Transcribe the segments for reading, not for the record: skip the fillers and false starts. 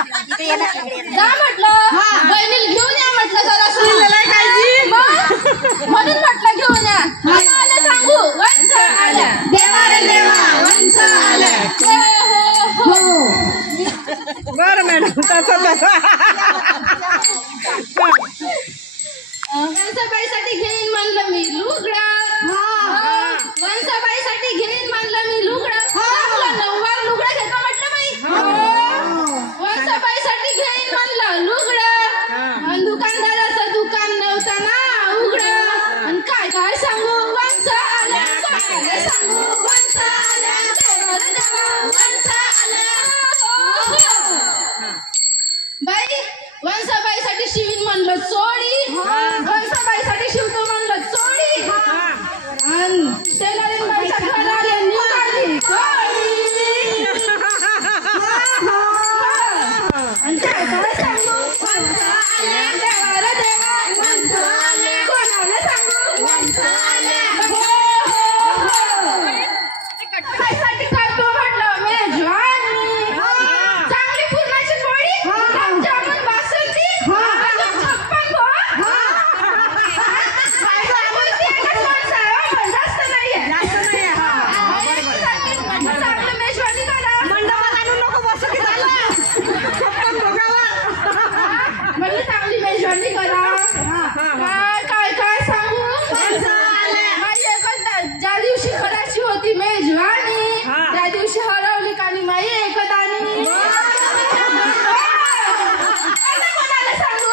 जा म्हटलं बहिणीला घेऊन या म्हटलं जरा म्हणून म्हटलं घेऊन या आलं सांगू वंश आलं देवा रे देवा वंश आलं हो बरं मॅडम तसं वंसाबाईसाठी घेईन म्हणलं मी लुगडा वंसाबाईसाठी घेईन म्हणलं मी लुगडा नऊवार लुगडा घेतो म्हटलं बाई वंसाबाईसाठी घेईन म्हणलं लुगडा आणि दुकानदाराचं दुकान नव्हतं ना उघडा आणि काय काय सांगू वंश आलं काय सांगू वंश आलं वंश आलं बाई वंसाबाईसाठी शिवीन म्हणलं चोळी वंसाबाईसाठी शिवतो म्हणलं चोळी आणि टेलरिंग बाईच्या घराला निघाली कोळी आणि काय काय सांगू वंश आले देवा रे देवा वंश आले कोणाला सांगू वंश आले बाईसाठी करतो म्हटलं मेजवानी चांगली पुरणाची पोळी गुलाबजामुन बासुंदी अजून छप्पन भोग जास्त नाहीये चांगलं मेजवानी करा मंडपात आणून नको बसू की झालं छप्पन भोगावर म्हणजे चांगली मेजवानी करा काय काय काय सांगू माझी एकदा ज्या दिवशी करायची होती मेजवानी त्या दिवशी हरवली का नाही माई एकदानी कोणाला सांगू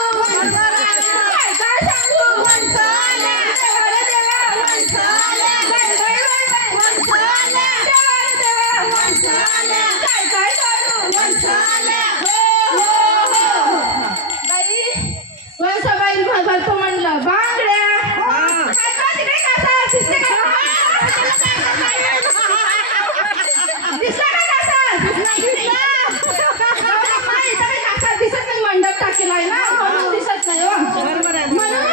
काय काय सांगू वंश आले देवा रे देवा वंश आले वंश आले देवा रे देवा वंश आले काय काय सांगू वंश आले बाई वंसाबाई करतो म्हणलं बांगड्या काय काय तिकडे कासा दिसते का दिसला का कासा दिसत नाही मंडप टाकेलाय ना म्हणून दिसत नाही हो म्हणून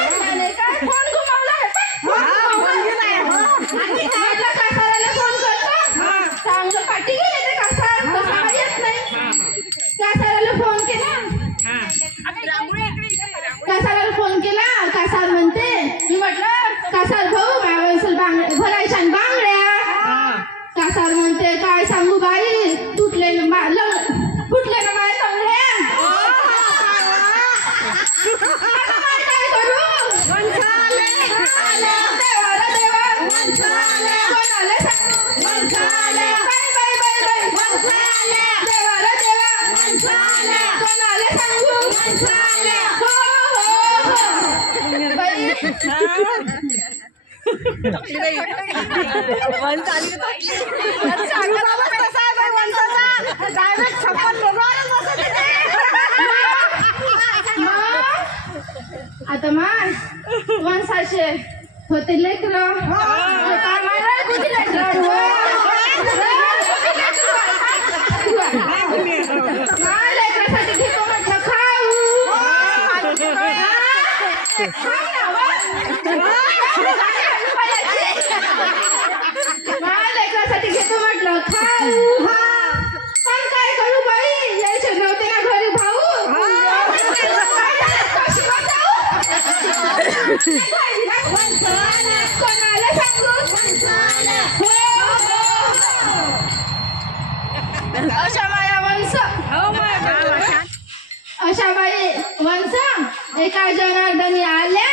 काय फोन घुमावला म्हटलं कासाराला फोन करतो चांगलं पाठी गेले ते कासा तसा येत नाही कासाराला फोन केला कासाराला फोन केला कासार म्हणते मी म्हटलं कासार भाऊ भरायच्या बांगड्या कासार म्हणते काय सांगू बाई फुटले ना माझ्या तंगड्या काय करू देवा रे देवा कोणाला सांगू देवा रे देवा कोणाला सांगू बाई आता मान वंसाचे होते लेकरं लेकरासाठी घेतो म्हटलं खाऊ लेकरासाठी घेतो म्हटलं खाऊ पण काय करू बाई यायचे नव्हते ना घरी भाऊ कोणाला सांगू अशा माया वंश अशा बाई वंश एका जनार्दनी आल्या